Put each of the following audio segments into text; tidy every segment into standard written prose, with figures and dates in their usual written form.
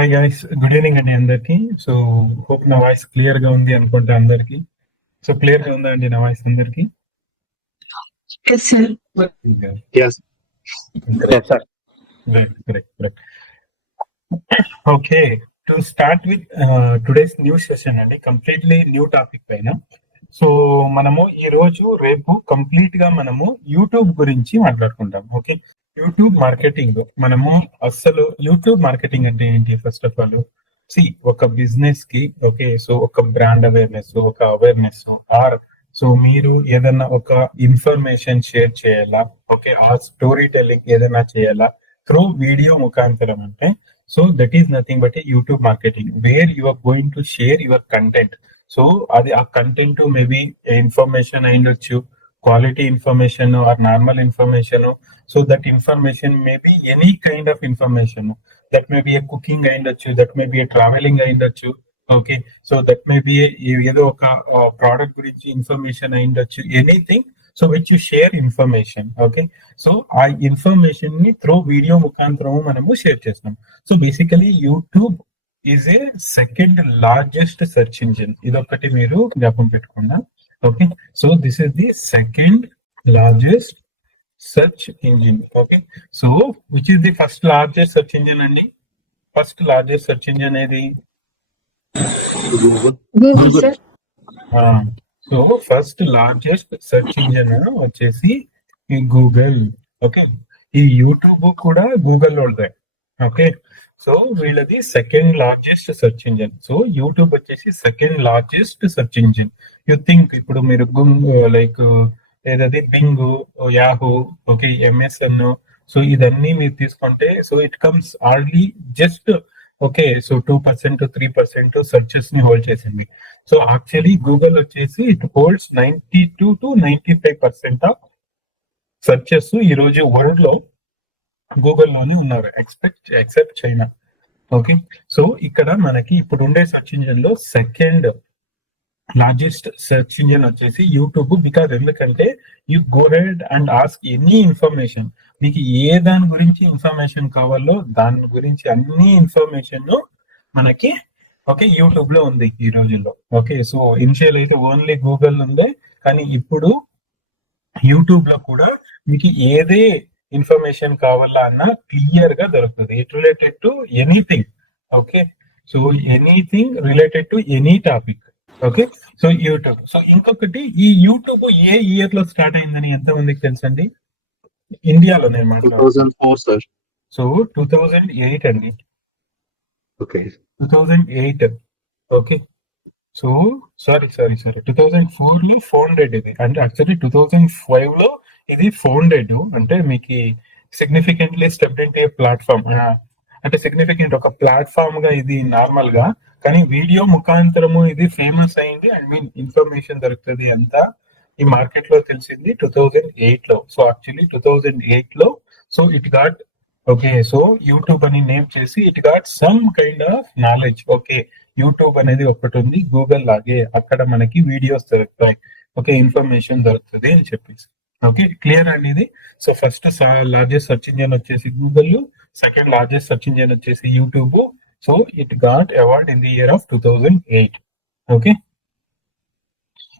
Hi guys, good evening అండి అందరికి. So hope నా వాయిస్ క్లియర్ గా ఉంది అనుకుంటా అందరికి. సో క్లియర్ గా ఉందా అండి నా వాయిస్ అందరికి? Yes, sir. Yes. Yes, sir. Correct. Okay, to start with today's new session అండి, కంప్లీట్లీ న్యూ టాపిక్ పైన. సో మనము ఈ రోజు రేపు కంప్లీట్ గా మనము యూట్యూబ్ గురించి మాట్లాడుకుంటాం. Okay, YouTube marketing. మనము అసలు యూట్యూబ్ మార్కెటింగ్ అంటే ఏంటి? ఫస్ట్ ఆఫ్ ఆల్ ఒక బిజినెస్ కి, ఓకే, సో ఒక బ్రాండ్ అవేర్నెస్, ఒక అవేర్నెస్, ఆర్ సో మీరు ఏదైనా ఒక ఇన్ఫర్మేషన్ షేర్ చేయాలా, ఓకే, ఆ స్టోరీ టెల్లింగ్ ఏదైనా చేయాలా త్రూ వీడియో ముఖాంతరం అంటే, so that is nothing but YouTube marketing, where you are going to share your content. So అది ఆ కంటెంట్ మేబీ ఇన్ఫర్మేషన్ అయిండొచ్చు, quality information or normal information. So that information may be any kind of information. That may be a cooking అయిండొచ్చు, that may be a travelling అయిండొచ్చు, okay, so that may be ఏదో ఒక product గురించి information అయిండొచ్చు, anything. So which you share information, okay. So ఆ information ని through video ముఖాంతరము మనము షేర్ చేస్తాం. So basically YouTube is a second largest search engine. ఇదొకటి మీరు జ్ఞాపకం పెట్టుకున్నా, okay. So this is the second largest search engine, okay. So which is the first largest search engine అండి? First largest search engine ఏది? Google, sir. So first largest search engine వచ్చేసి ఈ Google, okay. ఈ YouTube కూడా Google లోదే, okay. So వీళ్ళది second largest search engine. So YouTube వచ్చేసి second largest search engine. You think ఇప్పుడు మీరు లైక్ ఏదది Bing, Yahoo, okay, MSN, so ఇదన్నీ మీరు తీసుకుంటే so it comes hardly just, okay, so 2% 3% searches ని హోల్డ్ చేసింది. సో యాక్చువల్లీ గూగుల్ వచ్చేసి it holds 92 to 95% of searches ఈ రోజు వరల్డ్ లో గూగుల్ లోనే ఉన్నారు, ఎక్సెప్ట్ చైనా, ఓకే. సో ఇక్కడ మనకి ఇప్పుడు ఉండే సెర్చ్ ఇంజిన్ లో సెకండ్ లార్జెస్ట్ సెర్చ్ ఇంజిన్ వచ్చేసి యూట్యూబ్. బికాజ్ ఎందుకంటే you go ahead and ask any information, మీకు ఏ దాని గురించి ఇన్ఫర్మేషన్ కావాలో దాని గురించి అన్ని ఇన్ఫర్మేషన్ మనకి, ఓకే, యూట్యూబ్ లో ఉంది ఈ రోజుల్లో, ఓకే. సో ఇనిషియల్ అయితే ఓన్లీ గూగుల్ ఉందే, కానీ ఇప్పుడు యూట్యూబ్ లో కూడా మీకు ఏదే ఇన్ఫర్మేషన్ కావాలా అన్న క్లియర్ గా దొరుకుతుంది. It related to anything, okay. So anything related to any topic, okay. So YouTube. So ఇంకొకటి, ఈ యూట్యూబ్ ఏ ఇయర్ లో స్టార్ట్ అయిందని ఎంత మందికి తెలుసండి? ఇండియాలో నేను మాట్లాడుతున్నాను. 2004, sir. సో 2008 అండి. Okay. 2008, ఓకే. సో సారీ 2004 లో ఫౌండెడ్ ఇది, అంటే యాక్చువల్లీ 2005 లో ఇది ఫౌండెడ్. అంటే మీకు సిగ్నిఫికెంట్లీ స్టెప్డ్ ఇంటూ ఏ ప్లాట్ఫామ్, అంటే సిగ్నిఫికెంట్ ఒక ప్లాట్ఫామ్ గా ఇది నార్మల్ గా, కానీ వీడియో ముఖాంతరము ఇది ఫేమస్ అయింది. ఐ మీన్ ఇన్ఫర్మేషన్ దొరుకుతుంది అంతా ఈ మార్కెట్ లో తెలిసింది 2008 లో. సో యాక్చువల్లీ 2008 లో so it got, okay, so YouTube అని నేమ్ చేసి it got some kind of knowledge, okay. YouTube అనేది ఒకటి ఉంది గూగుల్ లాగే, అక్కడ మనకి వీడియోస్ దొరుకుతాయి, ఓకే, ఇన్ఫర్మేషన్ దొరుకుతుంది అని చెప్పేసి, ఓకే. క్లియర్ అండి ఇది. So first largest search engine వచ్చేసి Google, second largest search engine వచ్చేసి YouTube. So it got award in the year of 2008, okay.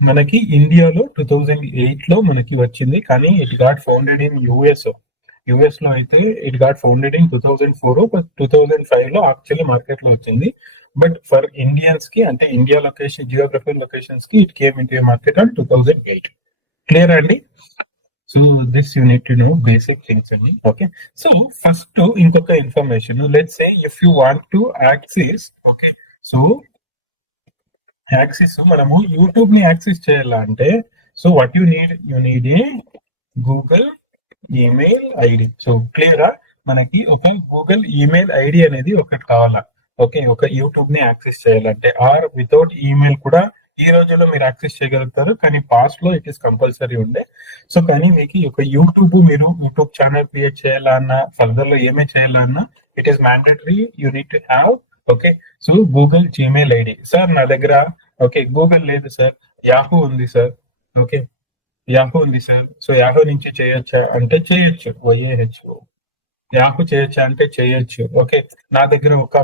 మనకి ఇండియాలో 2008 లో మనకి వచ్చింది, కానీ it got founded in US లో అయితే it got founded in 2004, but 2005 లో యాక్చువల్లీ మార్కెట్ లో వచ్చింది. బట్ ఫర్ ఇండియన్స్ కి, అంటే ఇండియా లొకేషన్, జియోగ్రఫికల్ లొకేషన్స్ కి it came in to market on 2008. Clear అండి? So this you need to know basic things అండి, ఓకే. సో ఫస్ట్ ఇంకొక information, let's say if you want to access, okay, so access మనము YouTube ని access చేయాలంటే so what you need a Google email ID. So క్లియరా? మనకి ఒక Google email ID అనేది ఒకటి కావాలా, ఓకే, ఒక యూట్యూబ్ ని యాక్సెస్ చేయాలంటే. ఆర్ వితౌట్ ఈమెయిల్ కూడా ఈ రోజుల్లో మీరు యాక్సెస్ చేయగలుగుతారు, కానీ పాస్ట్ లో ఇట్ ఈస్ కంపల్సరీ ఉండే. సో కానీ మీకు ఒక మీరు యూట్యూబ్ ఛానల్ క్రియేట్ చేయాలన్నా, ఫర్దర్ లో ఏమే చేయాలన్నా it is mandatory, you need to have, okay. So Google Gmail ID. Sir నా దగ్గర, ఓకే, గూగుల్ లేదు సార్, యాహూ ఉంది సార్, ఓకే, యాహూ ఉంది సార్. సో యాహూ నుంచి చేయొచ్చా అంటే చేయొచ్చు, YAHO, యాహూ చేయొచ్చా అంటే చేయొచ్చు. ఓకే, నా దగ్గర ఒక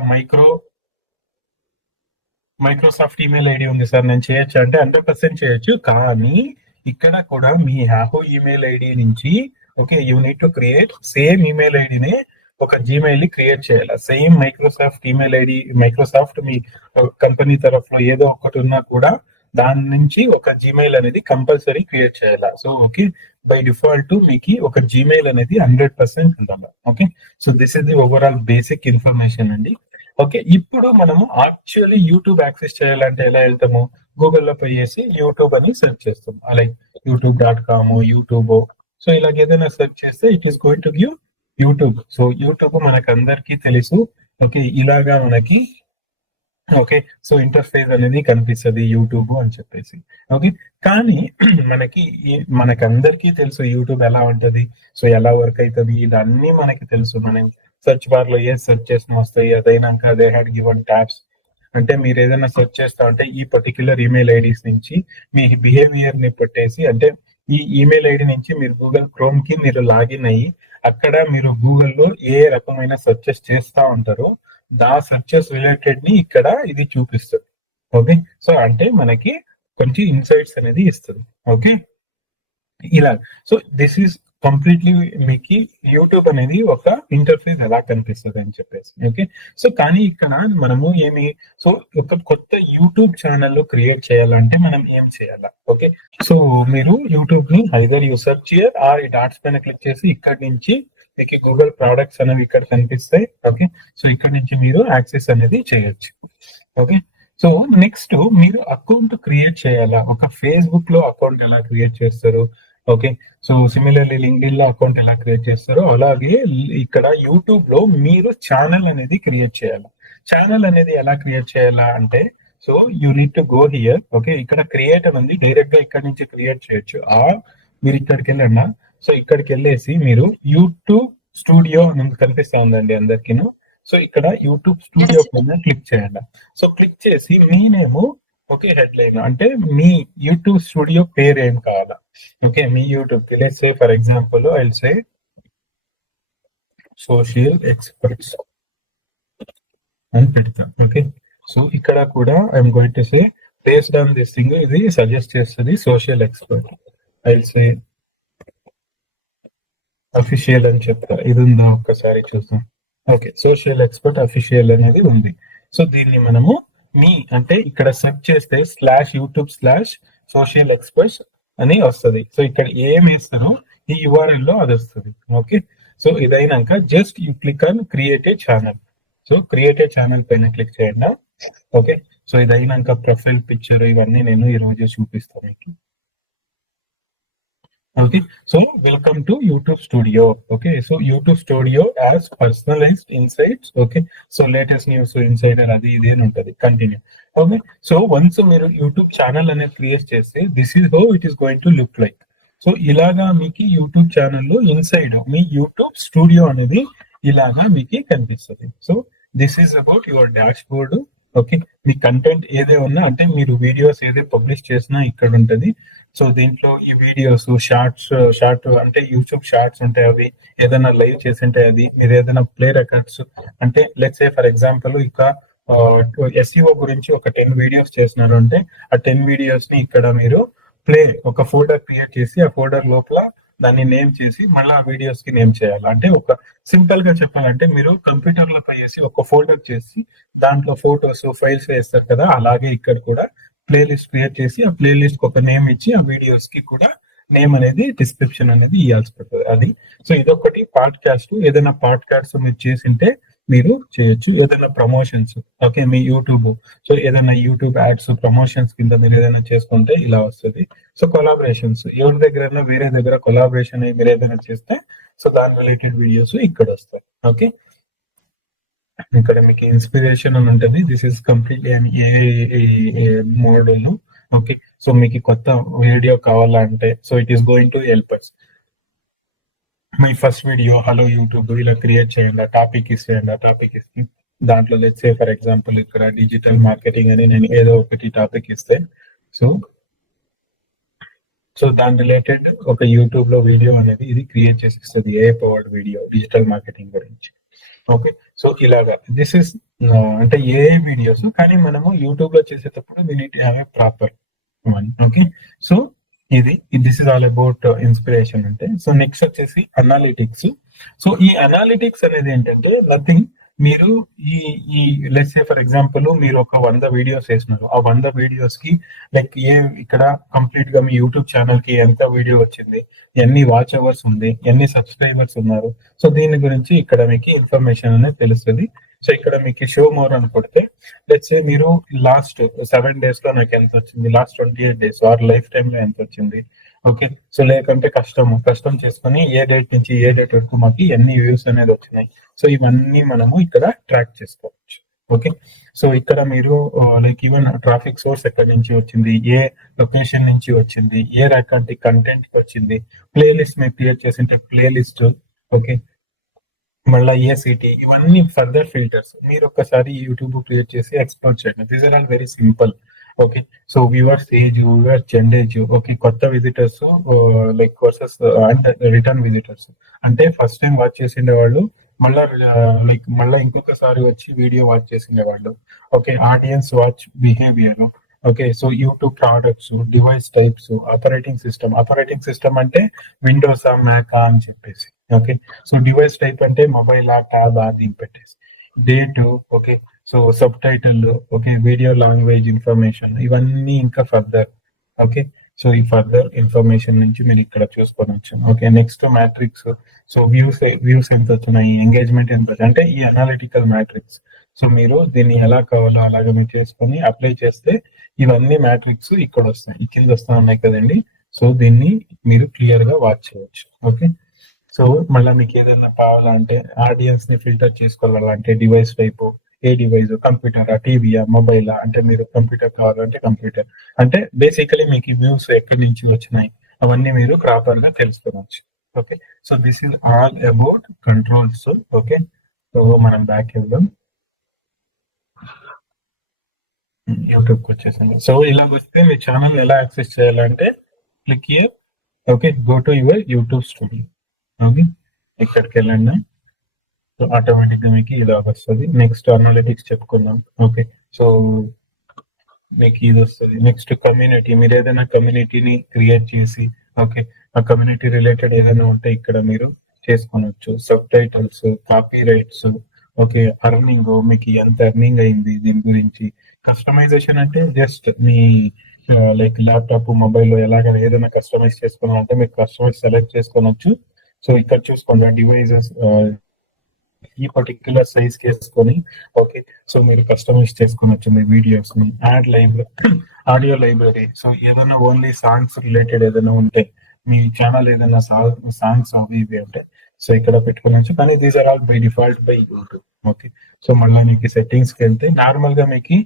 మైక్రోసాఫ్ట్ ఈమెయిల్ ఐడి ఉంది సార్, నేను చేయొచ్చా అంటే 100% చేయొచ్చు. కానీ ఇక్కడ కూడా మీ యాహూ ఈమెయిల్ ఐడి నుంచి okay you need to create same email ఐడిని ఒక జీమెయిల్ ని క్రియేట్ చేయాలి. Same Microsoft email ID, Microsoft మీ కంపెనీ తరఫున ఏదో ఒకటి ఉన్నా కూడా దాని నుంచి ఒక జీమెయిల్ అనేది కంపల్సరీ క్రియేట్ చేయాలి. సో ఓకే, బై డిఫాల్ట్ మీకు ఒక జీమెయిల్ అనేది 100% ఉండాలి. Okay, so this is the overall basic information అండి. ఓకే, ఇప్పుడు మనము యాక్చువల్లీ యూట్యూబ్ యాక్సెస్ చేయాలంటే ఎలా వెళ్తాము? గూగుల్లో పోయేసి యూట్యూబ్ అని సెర్చ్ చేస్తాం, లైక్ youtube.com, యూట్యూబ్. సో ఇలాగ ఏదైనా సెర్చ్ చేస్తే it is going to give YouTube. So YouTube మనకు అందరికీ తెలుసు. ఓకే, ఇలాగా మనకి ఓకే సో ఇంటర్ఫేస్ అనేది కనిపిస్తుంది యూట్యూబ్ అని చెప్పేసి. ఓకే, కానీ మనకి అందరికీ తెలుసు యూట్యూబ్ ఎలా ఉంటది, సో ఎలా వర్క్ అవుతుంది, ఇదన్నీ మనకి తెలుసు. మనం సెర్చ్ బార్ లో ఏ సెర్చ్ చేసిన వస్తాయి, అదైనాక దే హ్యాడ్ గివన్ ట్యాబ్స్. అంటే మీరు ఏదైనా సెర్చ్ చేస్తా ఉంటే ఈ పర్టిక్యులర్ ఈమెయిల్ ఐడీస్ నుంచి మీ బిహేవియర్ ని పెట్టేసి, అంటే ఈ ఈమెయిల్ ఐడి నుంచి మీరు గూగుల్ క్రోమ్ కి మీరు లాగిన్ అయ్యి అక్కడ మీరు గూగుల్లో ఏ రకమైన సెర్చెస్ చేస్తా ఉంటారో దా సెర్చెస్ రిలేటెడ్ ని ఇక్కడ ఇది చూపిస్తుంది. ఓకే, సో అంటే మనకి కొంచెం ఇన్సైట్స్ అనేది ఇస్తుంది. ఓకే, ఇలా. సో దిస్ ఈస్ కంప్లీట్లీ మీకు యూట్యూబ్ అనేది ఒక ఇంటర్ఫేస్ ఎలా కనిపిస్తుంది అని చెప్పేసి. ఓకే, సో కానీ ఇక్కడ మనము సో ఒక కొత్త యూట్యూబ్ ఛానల్ క్రియేట్ చేయాలంటే మనం ఏం చేయాలా? ఓకే, సో మీరు యూట్యూబ్ ని either you search here or ఈ డాట్స్ పైన క్లిక్ చేసి ఇక్కడ నుంచి మీకు గూగుల్ ప్రొడక్ట్స్ అనేవి ఇక్కడ కనిపిస్తాయి. ఓకే, సో ఇక్కడ నుంచి మీరు యాక్సెస్ అనేది చేయొచ్చు. ఓకే, సో నెక్స్ట్ మీరు అకౌంట్ క్రియేట్ చేయాలా? ఒక ఫేస్బుక్ లో అకౌంట్ ఎలా క్రియేట్ చేస్తారు? ఓకే, సో సిమిలర్లీ లింక్డ్ఇన్ లో అకౌంట్ ఎలా క్రియేట్ చేస్తారో అలాగే ఇక్కడ యూట్యూబ్ లో మీరు ఛానల్ అనేది క్రియేట్ చేయాలి. ఛానల్ అనేది ఎలా క్రియేట్ చేయాలా అంటే, so you need to go here. Okay, ఇక్కడ క్రియేట్ అని ఉంది, డైరెక్ట్ గా ఇక్కడ నుంచి క్రియేట్ చేయొచ్చు. మీరు ఇక్కడికి వెళ్ళండి. సో ఇక్కడికి వెళ్ళేసి మీరు యూట్యూబ్ స్టూడియో అని కనిపిస్తా ఉందండి అందరికీను. సో ఇక్కడ యూట్యూబ్ స్టూడియో పైన క్లిక్ చేయండి. సో క్లిక్ చేసి మీ నేమ్ ఓకే హెడ్లైన్ అంటే మీ యూట్యూబ్ స్టూడియో పేరు ఏం కావాలా? Okay, me YouTube let's say for example I will say social experts అని పెడతాం. ఓకే, సో ఇక్కడ కూడా I'm going to say based on this thing ఇది సజెస్ట్ చేస్తుంది social expert. I will say official అని చెప్తా. ఇది ఉందా ఒక్కసారి చూద్దాం. ఓకే, సోషల్ ఎక్స్పర్ట్ అఫీషియల్ అనేది ఉంది. సో దీన్ని మనము అంటే ఇక్కడ సెర్చ్ చేస్తే /YouTube/సోషల్ ఎక్స్పర్ట్స్ అని వస్తుంది. సో ఇక్కడ ఏం వేస్తారో ఈ URL లో అది వస్తుంది. ఓకే, సో ఇదైనాక just you click on created channel. So created channel పైన క్లిక్ చేయండి. ఓకే, సో ఇదైనాక ప్రొఫైల్ పిక్చర్ ఇవన్నీ నేను ఈ రోజు చూపిస్తాను మీకు. Okay, so welcome to YouTube Studio. Okay, so YouTube Studio as personalized insights. Okay, so latest news, so insider adi idi అని ఉంటది. Continue. Okay, so once మీరు YouTube ఛానల్ అనేది క్రియేట్ చేస్తే this is how it is going to look like. So ఇలాగా మీకు YouTube ఛానల్లో inside me YouTube studio అనేది ఇలాగా మీకు కనిపిస్తుంది. So this is about your dash board. Okay, me content ఏదే ఉన్నా అంటే మీరు వీడియోస్ ఏదే పబ్లిష్ చేసినా ఇక్కడ ఉంటది. సో దీంట్లో ఈ వీడియోస్ షార్ట్ అంటే యూట్యూబ్ షార్ట్స్ ఉంటాయి, అవి ఏదైనా లైవ్ చేసి ఉంటాయి, అది మీరు ఏదైనా ప్లే రికార్డ్స్ అంటే లెట్స్ సే ఫర్ ఎగ్జాంపుల్ ఇక SEO గురించి ఒక 10 వీడియోస్ చేసినారు అంటే ఆ 10 వీడియోస్ ని ఇక్కడ మీరు ఒక ఫోల్డర్ క్రియేట్ చేసి ఆ ఫోల్డర్ లోపల దాన్ని నేమ్ చేసి మళ్ళీ ఆ వీడియోస్ కి నేమ్ చేయాలి. అంటే ఒక సింపుల్ గా చెప్పాలంటే మీరు కంప్యూటర్ లో పోయేసి ఒక ఫోల్డర్ చేసి దాంట్లో ఫోటోస్ ఫైల్స్ వేస్తారు కదా, అలాగే ఇక్కడ కూడా ప్లేలిస్ట్ క్రియేట్ చేసి ఆ ప్లేలిస్ట్ ఒక నేమ్ ఇచ్చి ఆ వీడియోస్ కి కూడా నేమ్ అనేది డిస్క్రిప్షన్ అనేది ఇవ్వాల్సి పడుతుంది. అది సో ఇదొకటి. పాడ్కాస్ట్ ఏదైనా పాడ్కాస్ట్ మీరు చేసింటే మీరు చేయొచ్చు. ఏదైనా ప్రమోషన్స్ ఓకే మీ యూట్యూబ్, సో ఏదైనా యూట్యూబ్ యాడ్స్ ప్రమోషన్స్ కింద మీరు ఏదైనా చేసుకుంటే ఇలా వస్తుంది. సో కొలాబరేషన్స్ ఎవరి దగ్గర వేరే దగ్గర కొలాబరేషన్ అయ్యి మీరు ఏదైనా చేస్తే సో దాని రిలేటెడ్ వీడియోస్ ఇక్కడ వస్తాయి. ఓకే, ఇక్కడ మీకు ఇన్స్పిరేషన్ అని ఉంటుంది. దిస్ ఇస్ కంప్లీట్లీ అని ఏ మోడల్. ఓకే, సో మీకు కొత్త వీడియో కావాలంటే so it is going to help us. Me first video hello YouTube ఇలా క్రియేట్ చేయండి, ఆ టాపిక్ ఇచ్చేయండి. ఆ టాపిక్ ఇస్తే దాంట్లో లెట్స్ సే ఫర్ ఎగ్జాంపుల్ ఇక్కడ డిజిటల్ మార్కెటింగ్ అని నేను ఏదో ఒకటి టాపిక్ ఇస్తే సో సో దాని రిలేటెడ్ ఒక యూట్యూబ్ లో వీడియో అనేది ఇది క్రియేట్ చేసి ఇస్తుంది, ఏ పవర్డ్ వీడియో డిజిటల్ మార్కెటింగ్ గురించి. ఓకే, సో ఇలాగా దిస్ ఇస్ అంటే ఏ వీడియోస్, కానీ మనము యూట్యూబ్ లో చేసేటప్పుడు we need to have a proper one. Okay, so this is all about inspiration అంటే. సో నెక్స్ట్ వచ్చేసి అనాలిటిక్స్. సో ఈ అనాలిటిక్స్ అనేది ఏంటంటే నథింగ్, మీరు ఈ లెట్స్ సే ఫర్ ఎగ్జాంపుల్ మీరు ఒక 100 వీడియోస్ వేసినారు, ఆ 100 వీడియోస్ కి లైక్ ఇక్కడ కంప్లీట్ గా మీ యూట్యూబ్ ఛానల్ కి ఎంత వీడియో వచ్చింది, ఎన్ని వాచ్ అవర్స్ ఉంది, ఎన్ని సబ్స్క్రైబర్స్ ఉన్నారు, సో దీని గురించి ఇక్కడ మీకు ఇన్ఫర్మేషన్ అనేది తెలుస్తుంది. సో ఇక్కడ మీకు షో మోర్ అని కొడితే లెట్స్ సే మీరు లాస్ట్ 7 days లో నాకు ఎంత వచ్చింది, last 28 days or lifetime లో ఎంత వచ్చింది. ఓకే, సో లేకంటే కష్టం చేసుకొని ఏ డేట్ నుంచి ఏ డేట్ వరకు మాకు ఎన్ని వ్యూస్ అనేది వచ్చినాయి, సో ఇవన్నీ మనము ఇక్కడ ట్రాక్ చేసుకోవచ్చు. ఓకే, సో ఇక్కడ మీరు లైక్ ఈవెన్ ట్రాఫిక్ సోర్స్ ఎక్కడి నుంచి వచ్చింది, ఏ లొకేషన్ నుంచి వచ్చింది, ఏ రకానికి కంటెంట్ వచ్చింది, ప్లేలిస్ట్ మీరు క్రియేట్ చేసింటే ప్లేలిస్ట్. ఓకే, మళ్ళీ ఏ సిటీ, ఇవన్నీ ఫర్దర్ ఫిల్టర్స్ మీరు ఒకసారి యూట్యూబ్ క్రియేట్ చేసి ఎక్స్ప్లోర్ చేయండి. These are all very simple. Okay, so viewers age, viewers gender, okay, కొత్త visitors like versus and return visitors, అంటే ఫస్ట్ టైం వాచ్ చేసిండే వాళ్ళు మళ్ళీ ఇంకొకసారి వచ్చి వీడియో వాచ్ చేసిండే వాళ్ళు. Okay, audience watch behaviour. Okay, so YouTube products, device types, operating system అంటే విండోసా మ్యాకా అని చెప్పేసి. ఓకే, సో డివైస్ టైప్ అంటే మొబైలా ట్యాబ్ అది పెట్టేసి, date. Okay, so sub title. Okay, video language information, ఇవన్నీ ఇంకా ఫర్దర్. ఓకే, సో ఈ ఫర్దర్ ఇన్ఫర్మేషన్ నుంచి మీరు ఇక్కడ చూసుకోవచ్చు. Okay, next matrix. So views ఎంత వచ్చినాయి, ఎంగేజ్మెంట్ ఎంత వచ్చింది, అంటే ఈ అనాలిటికల్ మ్యాట్రిక్స్. సో మీరు దీన్ని ఎలా కావాలో అలాగా మీరు చేసుకొని అప్లై చేస్తే ఇవన్నీ మ్యాట్రిక్స్ ఇక్కడ వస్తాయి, ఈ కింద వస్తా ఉన్నాయి కదండి. సో దీన్ని మీరు క్లియర్ గా వాచ్ చేయవచ్చు. ఓకే, సో మళ్ళీ మీకు ఏదైనా కావాలంటే ఆడియన్స్ ని ఫిల్టర్ చేసుకోవాలంటే డివైస్ టైపు, ఏ డివైస్, కంప్యూటరా, టీవీయా, మొబైలా, అంటే మీరు కంప్యూటర్ కావాలంటే కంప్యూటర్, అంటే బేసికలీ మీకు వ్యూస్ ఎక్కడి నుంచి వచ్చినాయి అవన్నీ మీరు ప్రాపర్ గా తెలుసుకోవచ్చు. Okay, so this is all about controls. Okay, so మనం బ్యాక్ వెళ్దాం, యూట్యూబ్కి వచ్చేసాను. సో ఇలా వస్తే మీ ఛానల్ ఎలా యాక్సెస్ చేయాలంటే click here. Okay, go to your YouTube studio. Okay, ఇక్కడికి వెళ్ళండి. సో ఆటోమేటిక్ గా మీకు ఇలా వస్తుంది. నెక్స్ట్ అనాలిటిక్స్ చెప్పుకుందాం. ఓకే, సో మీకు ఇది వస్తుంది. నెక్స్ట్ కమ్యూనిటీ, మీరు ఏదైనా కమ్యూనిటీని క్రియేట్ చేసి, ఓకే, ఆ కమ్యూనిటీ రిలేటెడ్ ఏదైనా ఉంటే ఇక్కడ మీరు చేసుకోవచ్చు. Sub titles, copy rights. Okay, earning, మీకు ఎంత అర్నింగ్ అయింది దీని గురించి. కస్టమైజేషన్ అంటే జస్ట్ మీ లైక్ ల్యాప్టాప్, మొబైల్లో ఎలాగ ఏదైనా కస్టమైజ్ చేసుకోవాలంటే మీరు కస్టమైజ్ సెలెక్ట్ చేసుకోవచ్చు. సో ఇక్కడ చూసుకోండి డివైజెస్ ఈ పర్టిక్యులర్ సైజ్ చేసుకొని, ఓకే, సో మీరు కస్టమైజ్ చేసుకోవచ్చు మీ వీడియోస్ ని. Add library, audio library. So ఏదైనా ఓన్లీ సాంగ్స్ రిలేటెడ్ ఏదైనా ఉంటే, మీ ఛానల్ ఏదైనా సాంగ్స్ అవి ఇవి ఉంటే సో ఇక్కడ పెట్టుకోవచ్చు. కానీ these are all by default by YouTube. Okay, so మళ్ళీ మీకు సెట్టింగ్స్ కి వెళ్తే నార్మల్ గా మీకు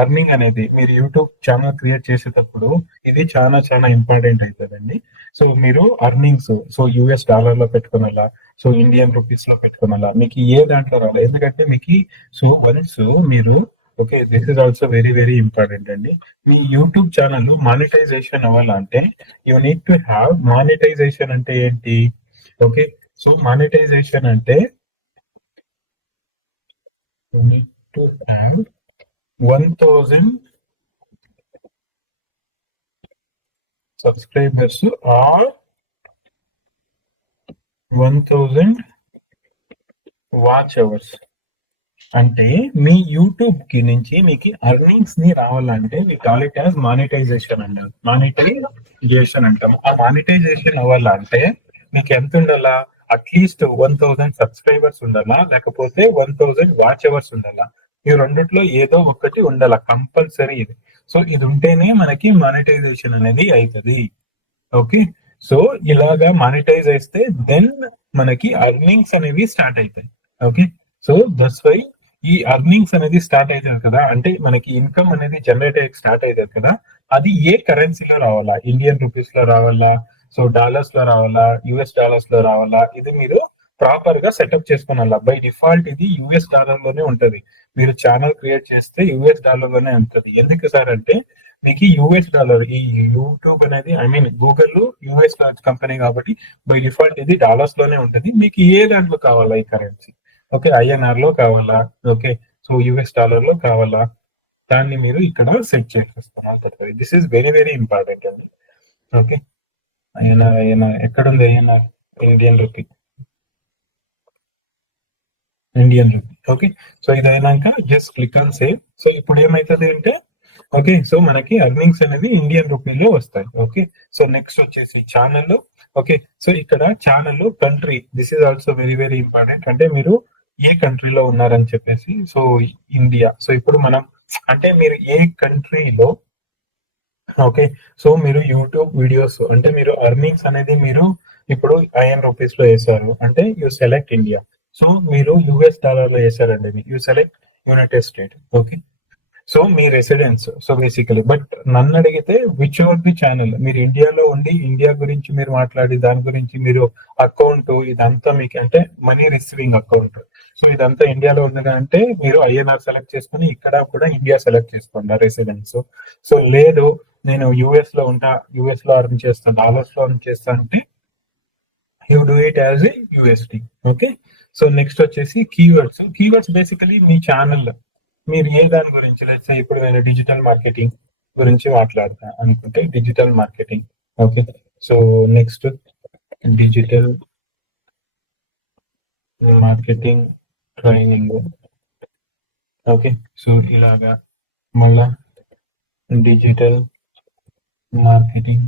అర్నింగ్ అనేది మీరు యూట్యూబ్ ఛానల్ క్రియేట్ చేసేటప్పుడు ఇది చాలా చాలా ఇంపార్టెంట్ అవుతుందండి. సో మీరు అర్నింగ్స్ సో యూఎస్ డాలర్ లో పెట్టుకోవాలా, సో ఇండియన్ రూపీస్ లో పెట్టుకోవాలా, మీకు ఏ దాంట్లో రావాలి. ఎందుకంటే మీకు సో వన్స్ మీరు okay, this is also very very important అండి. మీ యూట్యూబ్ ఛానల్ మానిటైజేషన్ అవ్వాలంటే you need to have monetisation. అంటే ఏంటి? ఓకే, సో మానిటైజేషన్ అంటే you need to have 1000 subscribers or 1000 watch hours. అంటే మీ యూట్యూబ్ కి నుంచి మీకు అర్నింగ్స్ ని రావాలంటే మీ కాల్ ఇట్ యాజ్ మానిటైజేషన్ అంటారు. మానిటైజేషన్ అంటాం. ఆ మానిటైజేషన్ అవ్వాలంటే మీకు ఎంత ఉండాలా? అట్లీస్ట్ 1000 సబ్స్క్రైబర్స్ ఉండాలా, లేకపోతే 1000 వాచ్ అవర్స్ ఉండాలా. ఈ రెండిట్లో ఏదో ఒకటి ఉండాలా, కంపల్సరీ ఇది. సో ఇది ఉంటేనే మనకి మానిటైజేషన్ అనేది అవుతుంది. ఓకే, సో ఇలాగా మానిటైజ్ అయితే దెన్ మనకి అర్నింగ్స్ అనేవి స్టార్ట్ అవుతాయి. ఓకే, సో దట్స్ వై ఈ అర్నింగ్స్ అనేది స్టార్ట్ అవుతుంది కదా, అంటే మనకి ఇన్కమ్ అనేది జనరేట్ అయ్యి స్టార్ట్ అవుతుంది కదా, అది ఏ కరెన్సీలో రావాలా? ఇండియన్ రూపీస్ లో రావాలా, సో డాలర్స్ లో రావాలా, యుఎస్ డాలర్స్ లో రావాలా, ఇది మీరు ప్రాపర్ గా సెటప్ చేసుకోవాలా. బై డిఫాల్ట్ ఇది యుఎస్ డాలర్ లోనే ఉంటది. మీరు ఛానల్ క్రియేట్ చేస్తే యుఎస్ డాలర్ లోనే ఉంటుంది. ఎందుకు సార్ అంటే మీకు యుఎస్ డాలర్ ఈ యూట్యూబ్ అనేది I mean Google US company కాబట్టి బై డిఫాల్ట్ ఇది డాలర్స్ లోనే ఉంటుంది. మీకు ఏ దాంట్లో కావాలా ఈ కరెన్సీ? ఓకే, ఐఎన్ఆర్ లో కావాలా? ఓకే, సో యుఎస్ డాలర్ లో కావాలా? దాన్ని మీరు ఇక్కడ సెట్ చేసేస్తారు. This is very very important అండి. ఓకే, ఐఎన్ఆర్ ఎక్కడుంది? INR Indian rupee. Okay, so ఇది అయినాక just click on save. So ఇప్పుడు ఏమైతుంది అంటే ఓకే, సో మనకి అర్నింగ్స్ అనేది ఇండియన్ రూపీలో వస్తాయి. ఓకే, సో నెక్స్ట్ వచ్చేసి ఛానల్. ఓకే, సో ఇక్కడ channel country, this is also very very important. అంటే మీరు ఏ కంట్రీలో ఉన్నారని చెప్పేసి. So India. సో ఇప్పుడు మనం అంటే మీరు ఏ కంట్రీలో ఓకే, సో మీరు యూట్యూబ్ వీడియోస్ అంటే మీరు అర్నింగ్స్ అనేది మీరు ఇప్పుడు ఐఎన్ రూపీస్ లో వేసారు అంటే యూ సెలెక్ట్ ఇండియా. సో మీరు యుఎస్ డాలర్ లో వేసారండి, you select United State. Okay, so మీ రెసిడెన్స్. సో బేసికలీ బట్ నన్ను అడిగితే విచ్ ఓవర్ ది ఛానల్ మీరు ఇండియాలో ఉండి ఇండియా గురించి మీరు మాట్లాడి దాని గురించి మీరు అకౌంట్ ఇదంతా మీకు అంటే మనీ రిసీవింగ్ అకౌంట్. సో ఇదంతా ఇండియాలో ఉంది అంటే మీరు ఐఎన్ఆర్ సెలెక్ట్ చేసుకుని ఇక్కడ కూడా ఇండియా సెలెక్ట్ చేసుకోండి రెసిడెన్స్. సో లేదు నేను యుఎస్ లో ఉంటా, యుఎస్ లో అర్న్ చేస్తా, డాలర్స్ లో అర్న్ చేస్తా అంటే you do it as A USD. Okay, so next వచ్చేసి కీవర్డ్స్. కీవర్డ్స్ బేసికలీ మీ ఛానల్ మీరు ఏ దాని గురించి లైక్ ఇప్పుడు నేను డిజిటల్ మార్కెటింగ్ గురించి మాట్లాడతా అనుకుంటే digital marketing. Okay, so next digital marketing training. Okay, so ఇలాగా మళ్ళా digital marketing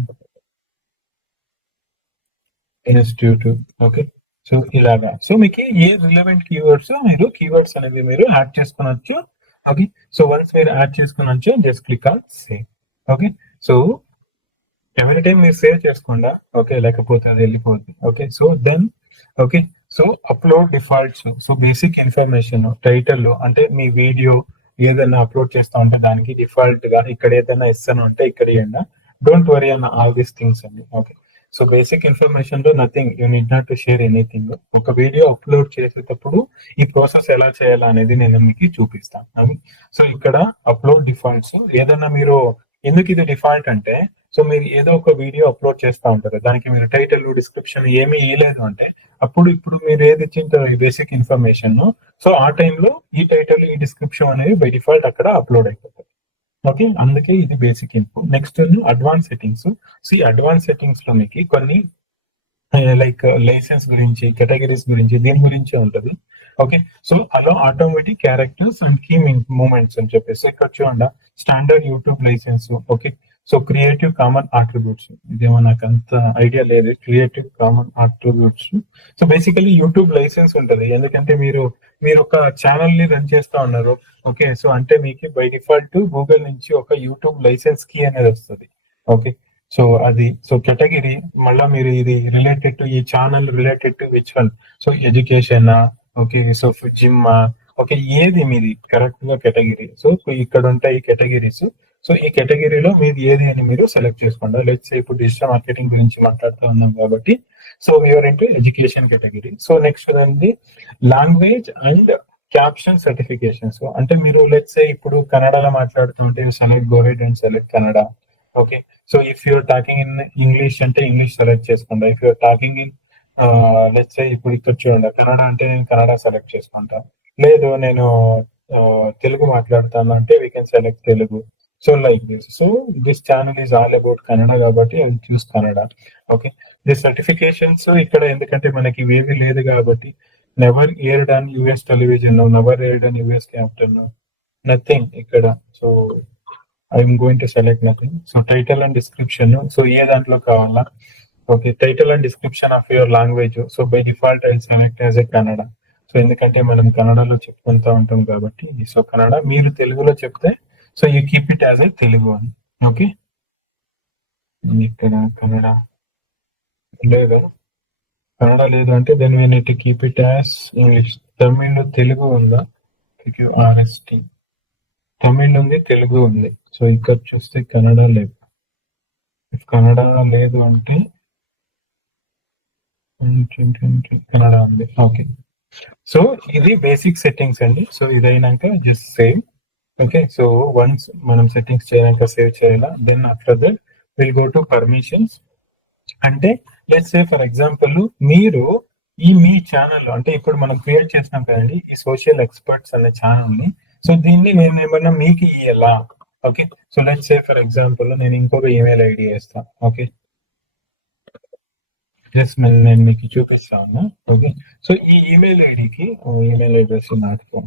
institute. Okay, so ఇలాగా. సో మీకు ఏ రిలవెంట్ కీవర్డ్స్ మీరు కీవర్డ్స్ అనేవి మీరు యాడ్ చేసుకోవచ్చు. ఓకే, సో వన్స్ మీరు యాడ్ చేసుకోవచ్చు just click on save. Okay, so every time మీరు సేవ్ చేసుకోండా. ఓకే, లేకపోతే అది వెళ్ళిపోతుంది. Okay, so then okay, so upload defaults. So basic information title అంటే మీ వీడియో ఏదైనా అప్లోడ్ చేస్తా ఉంటే దానికి డిఫాల్ట్ గా ఇక్కడ ఏదైనా ఇస్తాను అంటే ఇక్కడ ఇవ్వండి. డోంట్ వరీ అన్న ఆల్ దీస్ థింగ్స్ అండి. ఓకే, సో బేసిక్ ఇన్ఫర్మేషన్ లో nothing, you need not to share anything. ఒక వీడియో అప్లోడ్ చేసేటప్పుడు ఈ ప్రాసెస్ ఎలా చేయాలా అనేది నేను మీకు చూపిస్తాను. సో ఇక్కడ అప్లోడ్ డిఫాల్ట్స్ ఏదైనా మీరు ఎందుకు ఇది డిఫాల్ట్ అంటే సో మీరు ఏదో ఒక వీడియో అప్లోడ్ చేస్తూ ఉంటారు, దానికి మీరు టైటిల్ డిస్క్రిప్షన్ ఏమీ ఇవ్వలేదు అంటే అప్పుడు ఇప్పుడు మీరు ఏది ఇచ్చిన బేసిక్ ఇన్ఫర్మేషన్ సో ఆ టైంలో ఈ టైటిల్ ఈ డిస్క్రిప్షన్ అనేది బై డిఫాల్ట్ అక్కడ అప్లోడ్ అయిపోతుంది. ఓకే, అందుకే ఇది basic info. Next advance settings. So ఈ అడ్వాన్స్ సెట్టింగ్స్ లో మీకు కొన్ని లైక్ లైసెన్స్ గురించి కేటగిరీస్ గురించి దీని గురించి ఉంటుంది. ఓకే, సో అలా automatic characters and key moments అని చెప్పేసి ఇక్కడ చూడండి standard YouTube licence. Okay, so creative common attributes ఇదేమో నాకు అంత ఐడియా లేదు. Creative common attributes so basically YouTube licence ఉంటుంది. ఎందుకంటే మీరు ఒక ఛానల్ ని రన్ చేస్తా ఉన్నారు. ఓకే, సో అంటే మీకు బై డిఫాల్ట్ గూగుల్ నుంచి ఒక యూట్యూబ్ లైసెన్స్ కీ అనేది వస్తుంది. ఓకే, సో అది సో కేటగిరీ మళ్ళీ మీరు ఇది రిలేటెడ్ టు ఈ channel related to which one. So education. Okay, so gym. Okay, ఏది మీది కరెక్ట్ గా కేటగిరీ. సో ఇక్కడ ఉంటాయి కేటగిరీస్. సో ఈ కేటగిరీలో మీది ఏది అని మీరు సెలెక్ట్ చేసుకోండి. లెట్స్ ఇప్పుడు డిజిటల్ మార్కెటింగ్ గురించి మాట్లాడుతూ ఉన్నాం కాబట్టి so you're into education category. So next ఉంది లాంగ్వేజ్ అండ్ క్యాప్షన్ సర్టిఫికేషన్స్. అంటే మీరు లెట్స్ ఇప్పుడు కన్నడలో మాట్లాడుతుంటే select go ahead and select Kannada. Okay, so if you're talking in English అంటే ఇంగ్లీష్ సెలెక్ట్ చేసుకోండి. If you're talking in let's ఇప్పుడు ఇక్కడ చూడండి కన్నడ అంటే నేను కన్నడ సెలెక్ట్ చేసుకుంటా. లేదు నేను తెలుగు మాట్లాడతాను అంటే we can select Telugu. So like this. So this channel is all about Kannada కాబట్టి I choose Kannada. Okay, the certifications ఇక్కడ ఎందుకంటే మనకి ఇవేవి లేదు కాబట్టి never aired on US television, never aired on US capital, nothing ఇక్కడ. So I'm going to select nothing. So title and description so ఏ దాంట్లో కావాలా. Okay, title and description of your language. So by default I select as a Kannada. So ఎందుకంటే మనం కన్నడలో చెప్పుకుంటూ ఉంటాం కాబట్టి సో కన్నడ. మీరు తెలుగులో చెప్తే so you keep it as a Telugu అని. ఓకే, ఇక్కడ కన్నడ లేదు, కన్నడ లేదు అంటే then we need to keep it as English. Tamil Telugu ఉందా? ఆనెస్టీ తమిళ్ ఉంది, తెలుగు ఉంది. సో ఇక్కడ చూస్తే కన్నడ లేదు. కన్నడ లేదు అంటే కన్నడ ఉంది. ఓకే, సో ఇది బేసిక్ సెట్టింగ్స్ అండి. సో ఇదైనాక just save. Okay, so once మనం సెట్టింగ్స్ చేయడానికి సేవ్ చేయాలా, then after that will go to permissions. అంటే లెట్స్ సే ఫర్ ఎగ్జాంపుల్ మీరు మీ ఛానల్ అంటే ఇప్పుడు మనం క్రియేట్ చేసినాం కదండి ఈ సోషల్ ఎక్స్పర్ట్స్ అనే ఛానల్ ని. సో దీన్ని మేము ఏమన్నా మీకు ఇయ్యాలా? Okay, so let's say for example నేను ఇంకొక ఈమెయిల్ ఐడి వేస్తాను. ఓకే, జస్ట్ నేను మీకు చూపిస్తాను. ఓకే, సో ఈ ఈమెయిల్ ఐడికి ఈమెయిల్ అడ్రస్ నాకు.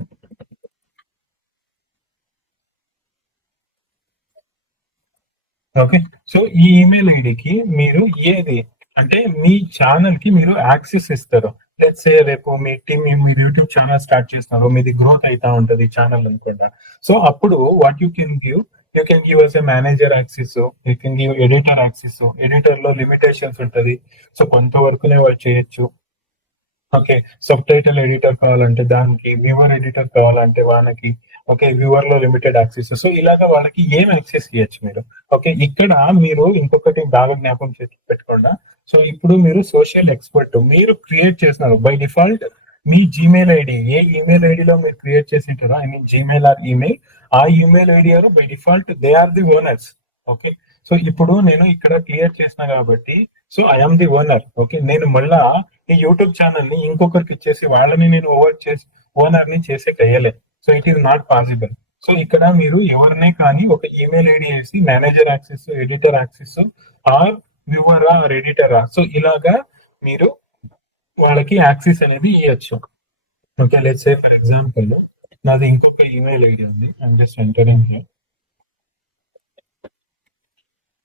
ఓకే, సో ఈ ఈమెయిల్ ఐడికి మీరు ఏది అంటే మీ ఛానల్ కి మీరు యాక్సెస్ ఇస్తారు. లెట్స్ సే రేపు మీ టీమ్ మీరు యూట్యూబ్ ఛానల్ స్టార్ట్ చేస్తున్నారు, మీది గ్రోత్ అవుతా ఉంటది ఛానల్ అనుకుంటా. సో అప్పుడు what you can give us a manager access, you can give editor access. Editor లో లిమిటేషన్స్ ఉంటది, సో కొంతవరకునే వాళ్ళు చేయొచ్చు. ఓకే, సబ్ టైటిల్ ఎడిటర్ కావాలంటే దానికి, వ్యూవర్ ఎడిటర్ కావాలంటే వాళ్ళకి. ఓకే, వ్యూవర్ లో లిమిటెడ్ యాక్సెస్. సో ఇలాగా వాళ్ళకి ఏం యాక్సెస్ ఇవ్వచ్చు మీరు. ఓకే, ఇక్కడ మీరు ఇంకొకటి బాగా జ్ఞాపకం చేసి పెట్టుకోండి. సో ఇప్పుడు మీరు సోషల్ ఎక్స్పర్ట్ మీరు క్రియేట్ చేస్తున్నారు బై డిఫాల్ట్ మీ జీమెయిల్ ఐడి, ఏ ఈమెయిల్ ఐడిలో మీరు క్రియేట్ చేసి ఉంటారో, I mean Gmail or email, ఆ email ID or by default they are the owners. Okay, so ఇప్పుడు నేను ఇక్కడ క్లియర్ చేసిన కాబట్టి so I'm the owner. Okay, నేను మళ్ళా ఈ యూట్యూబ్ ఛానల్ ని ఇంకొకరికి ఇచ్చేసి వాళ్ళని నేను ఓనర్ ని చేసే కయ్యలేదు. So it is not possible. So ఇక్కడ మీరు ఎవరినే కానీ ఒక ఈమెయిల్ ఐడి వేసి manager access, editor access or వ్యూవరా ఆర్ ఎడిటరా, సో ఇలాగా మీరు వాళ్ళకి యాక్సెస్ అనేది ఇవ్వచ్చు. Okay, let's say for example నాది ఇంకొక ఈమెయిల్ ఐడి ఉంది, I'm just entering here.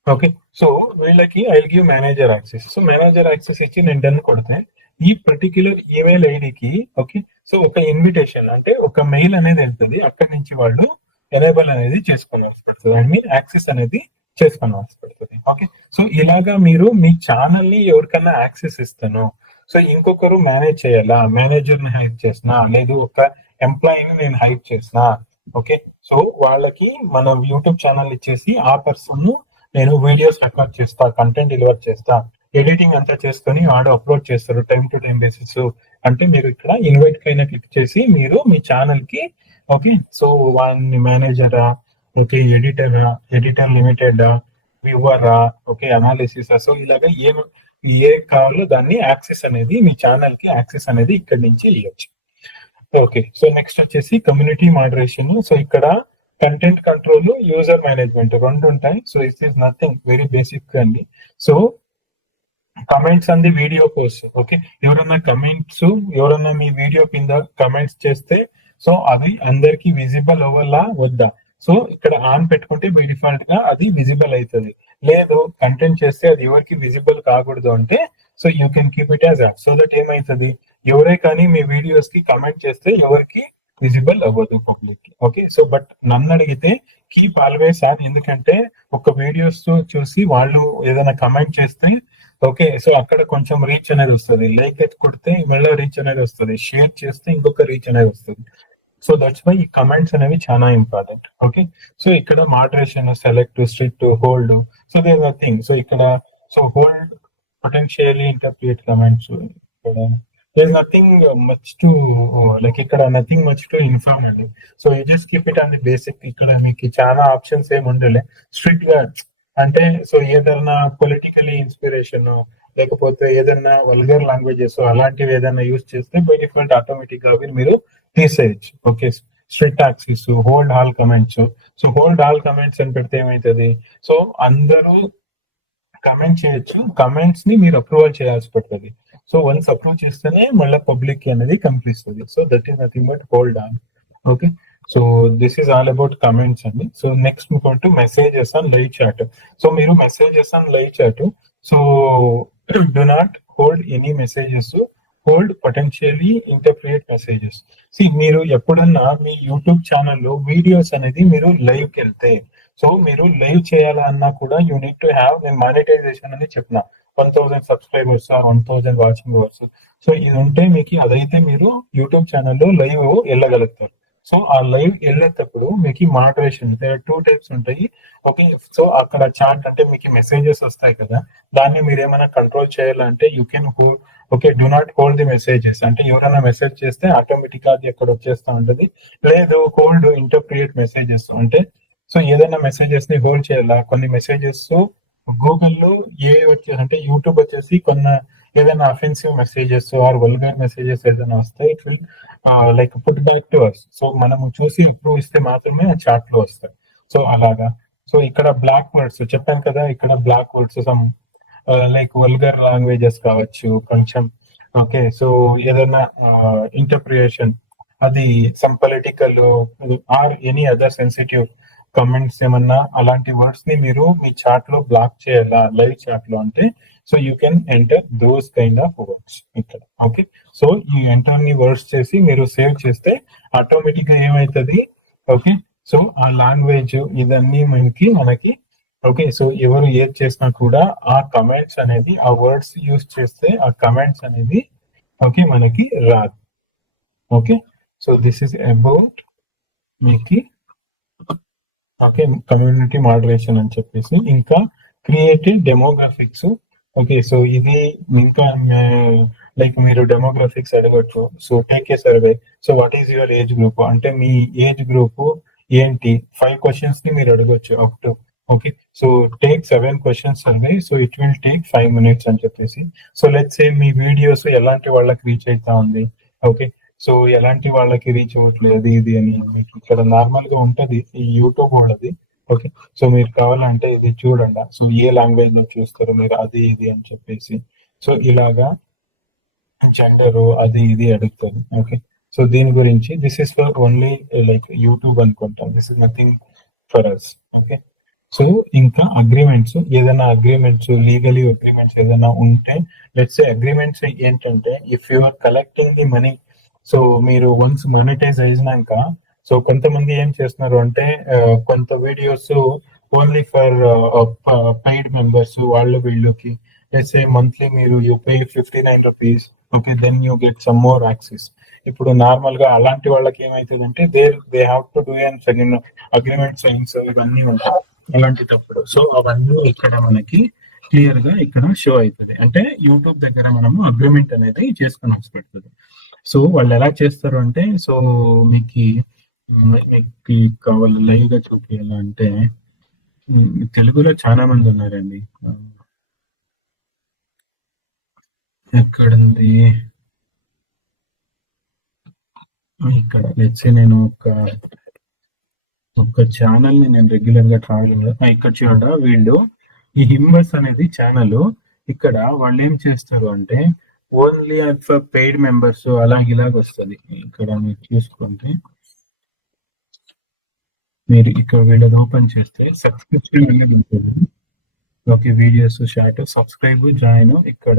Okay, so వీళ్ళకి I give manager access. So manager access ఇచ్చి నేను డన్ కొడితే ఈ పర్టిక్యులర్ ఈమెయిల్ ఐడికి ఓకే, సో ఒక ఇన్విటేషన్ అంటే ఒక మెయిల్ అనేది వెళ్తుంది. అక్కడి నుంచి వాళ్ళు ఎనేబుల్ అనేది చేసుకోవాల్సి పడుతుంది, ఐ మీన్ యాక్సెస్ అనేది చేసుకోవాల్సి పడుతుంది. ఓకే, సో ఇలాగా మీరు మీ ఛానల్ ని ఎవరికైనా యాక్సెస్ ఇస్తాను, సో ఇంకొకరు మేనేజ్ చేయాలా, మేనేజర్ ని హైర్ చేసినా లేదు ఒక ఎంప్లాయీని నేను హైర్ చేసినా. ఓకే, సో వాళ్ళకి మనం యూట్యూబ్ ఛానల్ ఇచ్చేసి ఆ పర్సన్ నేను వీడియోస్ రికార్డ్ చేస్తా, కంటెంట్ డెలివర్ చేస్తా, ఎడిటింగ్ అంతా చేసుకొని వాడు అప్లోడ్ చేస్తారు టైం టు టైం బేసిస్. అంటే మీరు ఇక్కడ ఇన్వైట్ పైన క్లిక్ చేసి మీరు మీ ఛానల్ కి ఓకే, సో వాడిని మేనేజరా, ఓకే ఎడిటర్ లిమిటెడ్, వ్యూవరా, ఓకే అనాలిసిస్, సో ఇలాగా ఏ కావాలో దాన్ని యాక్సెస్ అనేది మీ ఛానల్ కి యాక్సెస్ అనేది ఇక్కడ నుంచి ఇవ్వచ్చు. ఓకే, సో నెక్స్ట్ వచ్చేసి కమ్యూనిటీ మోడరేషన్. సో ఇక్కడ కంటెంట్ కంట్రోల్, యూజర్ మేనేజ్మెంట్ రెండు ఉంటాయి. So it is nothing, very basic అండి. సో కమెంట్స్ అంది వీడియో పోస్ట్. ఓకే, ఎవరన్నా మీ వీడియో కింద కమెంట్స్ చేస్తే సో అవి అందరికి విజిబుల్ అవ్వాలా వద్దా? సో ఇక్కడ ఆన్ పెట్టుకుంటే బై డిఫాల్ట్ గా అది విజిబుల్ అవుతుంది. లేదు కంటెంట్ చేస్తే అది ఎవరికి విజిబుల్ కాకూడదు అంటే so you can keep it as app. So that ఏమైతుంది, ఎవరే కానీ మీ వీడియోస్ కి కమెంట్ చేస్తే ఎవరికి విజిబుల్ అవ్వదు పబ్లిక్ కి. ఓకే, సో బట్ నన్ను అడిగితే కీప్ ఆల్వేస్ యాడ్, ఎందుకంటే ఒక వీడియోస్ చూసి వాళ్ళు ఏదైనా కమెంట్ చేస్తే ఓకే, సో అక్కడ కొంచెం రీచ్ అనేది వస్తుంది. లైక్ కొడితే మళ్ళీ రీచ్ అనేది వస్తుంది, షేర్ చేస్తే ఇంకొక రీచ్ అనేది వస్తుంది. సో దట్స్ వై ఈ కమెంట్స్ అనేవి చాలా ఇంపార్టెంట్. ఓకే, సో ఇక్కడ moderation, select, strict, hold, so there nothing. So ఇక్కడ so hold, potentially inappropriate comments, ఇక్కడ there's nothing much to like ఇక్కడ నథింగ్ మచ్ టు ఇన్ఫార్మ్ అండి. So you just keep it on the basic. ఇక్కడ మీకు చాలా options ఏమి ఉండలే strict గా. అంటే సో ఏదైనా పొలిటికలీ ఇన్స్పిరేషన్ లేకపోతే ఏదైనా వల్గర్ లాంగ్వేజెస్ అలాంటివి ఏదైనా యూజ్ చేస్తే బై డిఫాల్ట్ ఆటోమేటిక్ గా మీరు తీసేయచ్చు. Okay, strict access, hold all comments. So hold all comments అని పెడితే ఏమవుతుంది, సో అందరూ కమెంట్ చేయొచ్చు, కమెంట్స్ ని మీరు అప్రూవల్ చేయాల్సి పడుతుంది. సో వన్స్ అప్రూవ్ చేస్తేనే మళ్ళీ పబ్లిక్ అనేది కనిపిస్తుంది. So that is nothing but hold on. Okay, so this is all about comments అండి. సో నెక్స్ట్ మీకు messages and live chat. So మీరు messages and live chat, so do not hold any messages, hold potentially inappropriate messages. మీరు ఎప్పుడన్నా మీ YouTube ఛానల్లో videos అనేది మీరు లైవ్కి వెళ్తే, సో మీరు లైవ్ చేయాలన్నా కూడా యూ నీడ్ టు హ్యావ్, నేను మానిటైజేషన్ అని చెప్పిన 1000 సబ్స్క్రైబర్స్, 1000 వాచింగ్ అవర్స్. సో ఇది ఉంటే మీకు అదైతే మీరు యూట్యూబ్ ఛానల్లో లైవ్ వెళ్ళగలుగుతారు. సో ఆ లైవ్ వెళ్ళేటప్పుడు మీకు మోడరేషన్ 2 టైప్స్ ఉంటాయి. ఓకే, సో అక్కడ చాట్ అంటే మీకు మెసేజెస్ వస్తాయి కదా, దాన్ని మీరు ఏమైనా కంట్రోల్ చేయాలంటే you can okay, do not hold the messages అంటే ఎవరైనా మెసేజ్ చేస్తే ఆటోమేటిక్ గా అది అక్కడ వచ్చేస్తా ఉంటది. లేదు హోల్డ్ ఇంటర్ప్రియేట్ మెసేజెస్ అంటే సో ఏదైనా మెసేజెస్ ని హోల్డ్ చేయాలా. కొన్ని మెసేజెస్ గూగుల్లో ఏ వచ్చేసి యూట్యూబ్ వచ్చేసి కొన్ని ఏదైనా offensive messages or vulgar messages ఏదైనా వస్తే it will like put back to us. So మనము చూసి ఇంప్రూవ్ ఇస్తే మాత్రమే ఆ చాట్ లో వస్తాయి. సో అలాగా. సో ఇక్కడ బ్లాక్ వర్డ్స్ చెప్పాను కదా, ఇక్కడ block words some like vulgar languages కావచ్చు కొంచెం. ఓకే, సో ఏదైనా ఇంటర్ప్రియేషన్ అది some political or any other sensitive comments ఏమన్నా అలాంటి వర్డ్స్ ని మీరు మీ చాట్ లో బ్లాక్ చేయాలా లైవ్ చాట్ లో అంటే so you can enter those kind of words ఇక్కడ. ఓకే, సో ఈ ఎంటర్ ని వర్డ్స్ చేసి మీరు సేవ్ చేస్తే ఆటోమేటిక్ గా ఏమవుతుంది. ఓకే, సో ఆ లాంగ్వేజ్ ఇదన్నీ మనకి ఓకే, సో ఎవరు ఏది చేసినా కూడా ఆ కమెంట్స్ అనేది ఆ వర్డ్స్ యూజ్ చేస్తే ఆ కమెంట్స్ అనేది ఓకే మనకి రాదు. Okay, so this is about మీకు ఓకే కమ్యూనిటీ మోడరేషన్ అని చెప్పేసి. ఇంకా క్రియేటివ్ డెమోగ్రాఫిక్స్. ఓకే, సో ఇది ఇంకా లైక్ మీరు డెమోగ్రాఫిక్స్ అడగొచ్చు. So take a survey. So what is your age group అంటే మీ ఏజ్ గ్రూప్ ఏంటి 5 క్వశ్చన్స్ ని మీరు అడగొచ్చు up to. Okay, so take 7 questions survey. So it will take 5 minutes అని చెప్పేసి. So let's say me videos ఎలాంటి వాళ్ళకి రీచ్ అవుతా ఉంది. ఓకే, సో ఎలాంటి వాళ్ళకి రీచ్ అవ్వట్లేదు ఇది అని మీకు ఇక్కడ నార్మల్ గా ఉంటది ఈ యూట్యూబ్ వాళ్ళది. ఓకే, సో మీరు కావాలంటే ఇది చూడండి. సో ఏ లాంగ్వేజ్ లో చూస్తారు మీరు అది ఇది అని చెప్పేసి. సో ఇలాగా జెండర్ అది ఇది అడుగుతారు. ఓకే, సో దీని గురించి this is for only like YouTube అనుకుంటాం. This is nothing for us. Okay, so ఇంకా అగ్రిమెంట్స్ ఏదైనా అగ్రిమెంట్స్ లీగలీ అగ్రిమెంట్స్ ఏదైనా ఉంటే లెట్స్ సే అగ్రిమెంట్స్ ఏంటంటే if you are collecting the money. So మీరు వన్స్ మానిటైజ్ అయినాక సో కొంతమంది ఏం చేస్తున్నారు అంటే కొంత videos only for paid members వాళ్ళు వీళ్ళకి లెట్స్ సే మంత్లీ మీరు you pay 59 rupees. Okay, then you get some more access. ఇప్పుడు నార్మల్ గా అలాంటి వాళ్ళకి ఏమైతుందంటే they have to do and second agreement science ఇవన్నీ ఉంటాయి అలాంటిటప్పుడు. సో అవన్నీ ఇక్కడ మనకి క్లియర్ గా ఇక్కడ షో అవుతుంది. అంటే యూట్యూబ్ దగ్గర మనము అగ్రిమెంట్ అనేది చేసుకుని పెడుతుంది. సో వాళ్ళు ఎలా చేస్తారు అంటే సో మీకు కావాలి లైవ్ గా చూపించాలంటే తెలుగులో చాలా మంది ఉన్నారండి. ఎక్కడుంది ఇక్కడ లెట్స్ సే నేను ఒక ఛానల్ ని నేను రెగ్యులర్ గా ట్రావెలింగ్ ఇక్కడ చూడ వీళ్ళు ఈ హింబస్ అనేది ఛానల్. ఇక్కడ వాళ్ళు ఏం చేస్తారు అంటే ఓన్లీ ఫర్ పెయిడ్ మెంబర్స్ ఇలాగ వస్తుంది. ఇక్కడ మీరు చూసుకుంటే మీరు ఇక్కడ వీళ్ళది ఓపెన్ చేస్తే సబ్స్క్రిప్షన్ అనేది ఉంటుంది. Okay, videos short subscribe join. ఇక్కడ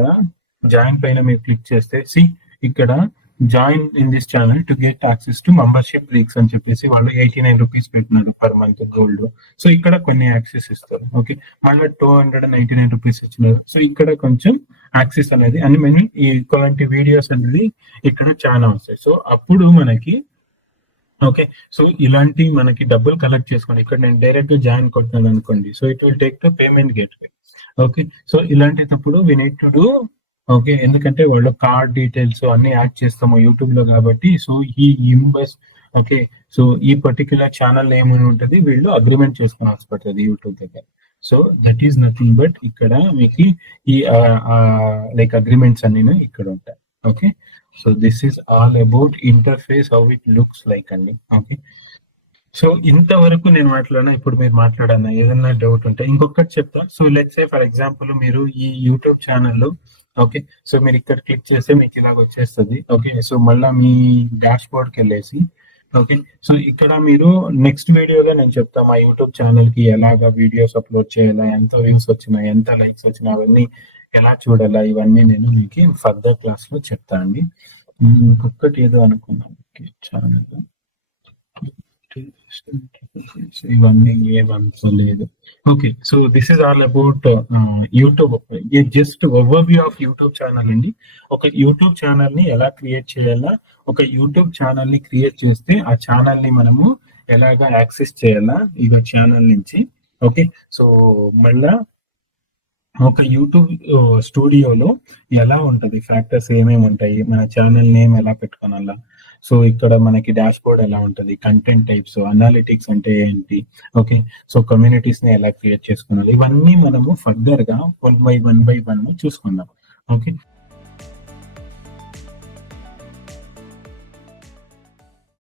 జాయిన్ పైన మీరు క్లిక్ చేస్తే ఇక్కడ join in this channel to get access to membership leaks అని చెప్పేసి వాళ్ళు 89 rupees పెట్టినారు పర్ మంత్ గోల్డ్. సో ఇక్కడ కొన్ని యాక్సెస్ ఇస్తారు. ఓకే, మళ్ళీ 299 rupees ఇచ్చినారు. సో ఇక్కడ కొంచెం యాక్సెస్ అనేది అన్ని ఇలాంటి వీడియోస్ అనేది ఇక్కడ చాలా వస్తాయి. సో అప్పుడు మనకి ఓకే, సో ఇలాంటి మనకి డబ్బులు కలెక్ట్ చేసుకోండి. ఇక్కడ నేను డైరెక్ట్ జాయిన్ కొట్టినాను అనుకోండి. So it will take to payment gateway. Okay, so ఇలాంటిటప్పుడు we need to do. Okay, ఎందుకంటే వాళ్ళు కార్డ్ డీటెయిల్స్ అన్ని యాడ్ చేస్తాము యూట్యూబ్ లో కాబట్టి. సో ఈ ఇన్వెస్ట్ ఓకే, సో ఈ పర్టిక్యులర్ ఛానల్ ఏమని ఉంటుంది వీళ్ళు అగ్రిమెంట్ చేసుకోవాల్సి పడుతుంది యూట్యూబ్ దగ్గర. So that is nothing but ఇక్కడ మీకు ఈ లైక్ అగ్రిమెంట్స్ అన్ని ఇక్కడ ఉంటాయి. Okay, so this is all about interface how it looks like అండి. ఓకే, సో ఇంతవరకు నేను మాట్లాడినా. ఇప్పుడు మీరు మాట్లాడన్నా ఏదన్నా డౌట్ ఉంటే ఇంకొకటి చెప్తా. So let's say for example మీరు ఈ యూట్యూబ్ ఛానల్ ఓకే, సో మీరు ఇక్కడ క్లిక్ చేస్తే మీకు ఇలాగ వచ్చేస్తుంది. ఓకే, సో మళ్ళీ మీ డాష్ బోర్డ్కి వెళ్ళేసి ఓకే, సో ఇక్కడ మీరు నెక్స్ట్ వీడియోలో నేను చెప్తా మా యూట్యూబ్ ఛానల్ కి ఎలాగా వీడియోస్ అప్లోడ్ చేయాలా, ఎంత వ్యూస్ వచ్చినాయి, ఎంత లైక్స్ వచ్చినాయి, అవన్నీ ఎలా చూడాలా, ఇవన్నీ నేను మీకు ఫర్దర్ క్లాస్ లో చెప్తా అండి. ఇంకొకటి ఏదో అనుకున్నాను ఛానల్ ఇవన్నీ ఏమనుకోలేదు. Okay, so this is all about YouTube. Just overview of YouTube channel అండి. ఒక యూట్యూబ్ ఛానల్ ని ఎలా క్రియేట్ చేయాలా, ఒక యూట్యూబ్ ఛానల్ ని క్రియేట్ చేస్తే ఆ ఛానల్ ని మనము ఎలాగా యాక్సెస్ చేయాలా ఈ ఛానల్ నుంచి. ఓకే, సో మళ్ళా ఒక యూట్యూబ్ స్టూడియోలో ఎలా ఉంటది, ఫ్యాక్టర్స్ ఏమేమి ఉంటాయి, మన ఛానల్ నేమ్ ఎలా పెట్టుకోవాలా, సో ఇక్కడ మనకి డాష్ బోర్డ్ ఎలా ఉంటది, కంటెంట్ టైప్స్, అనాలిటిక్స్ అంటే ఏంటి, ఓకే, సో కమ్యూనిటీస్ ని ఎలా క్రియేట్ చేసుకోవాలి, ఇవన్నీ మనము ఫర్దర్ గా 1 by 1 చూసుకుందాం. ఓకే.